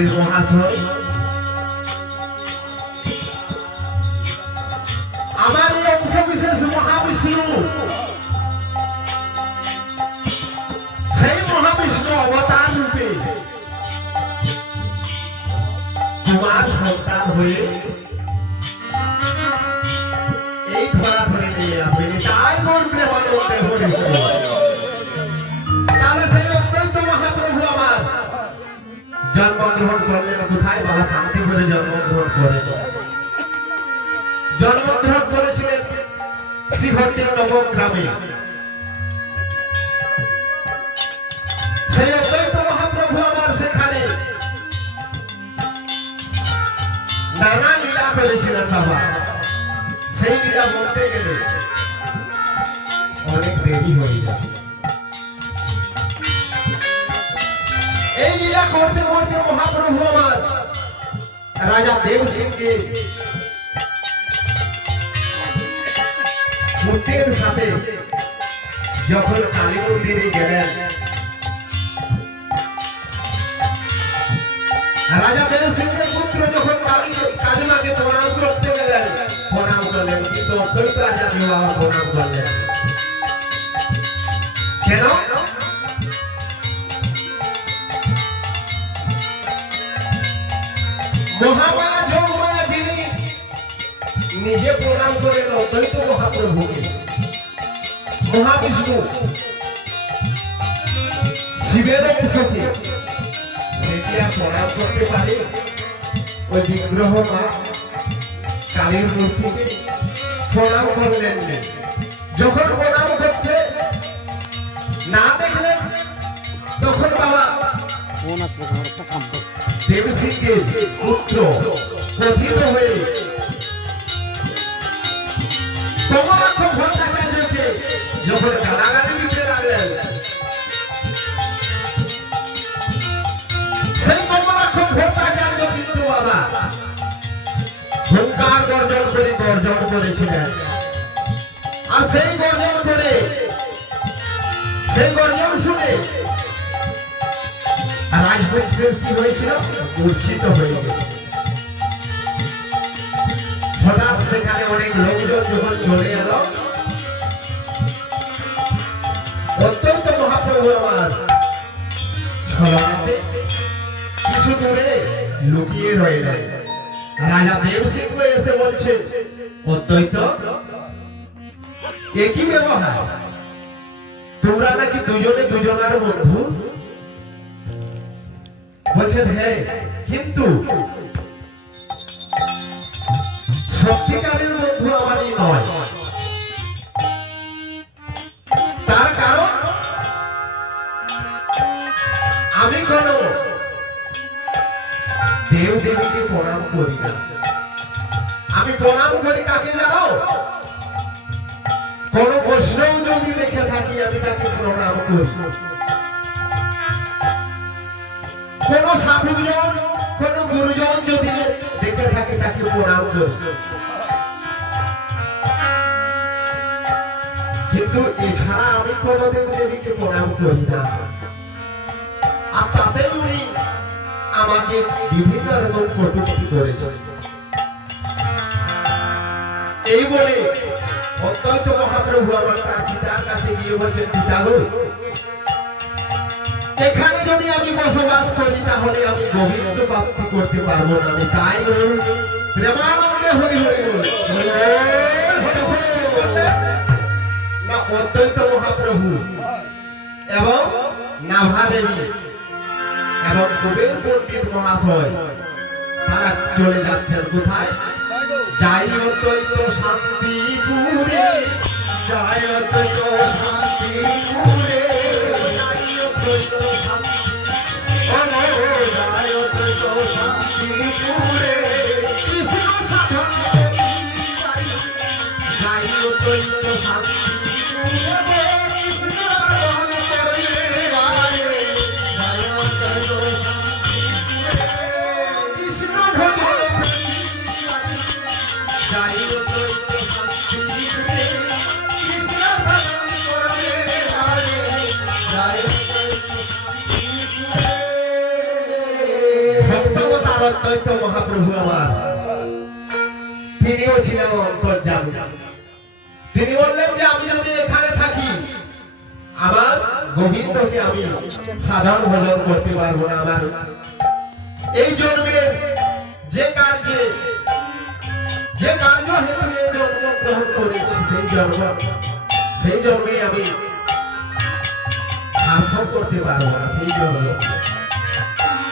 কবির মহাশয়, আমার এই অংশ বিশেষ মহাবিষ্ণু, সেই মহাবিষ্ণু অবতার রূপে তোমার সন্তান হয়ে এই ধরা ধরে নিয়ে আসবেন, তাই করবে তাহলে সেই অত্যন্ত মহাপ্রভু আমার জন্মগ্রহণ করলেন কোথায়? বাবা শান্তিপুরে জন্মগ্রহণ করেন। জন্মগ্রহণ করেছিলেন শ্রীহট্টির নবগ্রামে। সেই অদ্বৈত মহাপ্রভু আমার সেখানে নানা লীলা করেছিলেন বাবা। সেই লীলা বলতে গেলে অনেক দেরি হয়ে যায়। এই লীলা করতে করতে মহাপ্রভু আমার রাজা দেব সিংকে পুত্রের সাথে যখন কালী মন্দিরে গেলেন, রাজা দেব সিংহের পুত্র যখন কালিমাকে প্রণাম করতে গেলেন, প্রণাম করলেন, কিন্তু অদ্বৈত আচার্য বাবা প্রণাম করলেন কেন? মহামায়া যোগমায়া যিনি নিজে প্রণাম করেন অদ্বৈত মহাপ্রভুকে, মহাবিষ্ণু শিবের অংশকে, সেটি আর প্রণাম করতে পারে? ওই বিগ্রহ মা কালীর মূর্তিকে প্রণাম করলেন। যখন প্রণাম করতে না দেখলেন, তখন বাবা দেব সিংহের পুত্র প্রথিত হয়ে কমলাক্ষ ভট্টাচার্যকে যখন গালাগালি দিতে লাগলেন, সেই কমলাক্ষ ভট্টাচার্য কিন্তু বাবা হুঙ্কার গর্জন করে গর্জন করেছিলেন। আর সেই গর্জন করে, সেই গর্জন শুনে রাজপুত্রের কি হয়েছিল? মূর্ছিত হয়ে গেল। হঠাৎ সেখানে অনেক লোকজন যখন চলে এলো, অত্যন্ত মহাপ্রভু আমার ছলনাতে কিছু দূরে লুকিয়ে রইলেন। রাজা দেব সিংহ এসে বলছে, অদ্বৈত একই ব্যবহার, তোমরা নাকি দুজনে দুজনার বন্ধু? বলছেন হ্যাঁ, কিন্তু সত্যিকারের বন্ধু আমারই নয়। তার কারণ আমি কোন দেব দেবীকে প্রণাম করি না। আমি প্রণাম করি কাকে জানো? কোন বৈষ্ণব যদি দেখে থাকি আমি তাকে প্রণাম করি। কোন সাধুজন, কোন গুরুজন যদি দেখে থাকে তাকে প্রণাম করি। কিন্তু এছাড়া আমি কোন দেব দেবীকে প্রণাম করি না। আর তাতে উনি আমাকে বিভিন্ন রকম কটূক্তি করেছে। এই বলে অত্যন্ত মহাপ্রভু আমার তার পিতার কাছে গিয়ে বলছেন, পিতা গো, এখানে যদি আমি বসবাস করি তাহলে আমি গোবিন্দ প্রাপ্তি করতে পারবো না। আমি তাই প্রেমানন্দে হরি হরি না অদ্বৈত মহাপ্রভু এবং নাভা দেবী এবং কুবের পণ্ডিত মহাশয় তারা চলে যাচ্ছেন কোথায়? যাই অদ্বৈত শান্তিপুরে, যাই অদ্বৈত শান্তিপুরে, যাই অদ্বৈত শান্তিপুরে, কৃষ্ণ সাধন যাই অদ্বৈত শান্তিপুরে, কৃষ্ণ সাধন করিলে রায়, যাই অদ্বৈত শান্তিপুরে, কৃষ্ণ ভজন যাই অদ্বৈত মহাপ্রভু আমার তিনিও ছিলেন অন্তর্যামী। তিনি বললেন যে আমি যদি এখানে থাকি আমার গোবিন্দকে আমি সাধারণ ভজন করতে পারবো না। আমার এই জন্মের যে কার্যে যে কার্য হেতু এই জন্ম গ্রহণ করেছি সেই জন্মে আমি সার্থক করতে পারবো না। সেই জন্য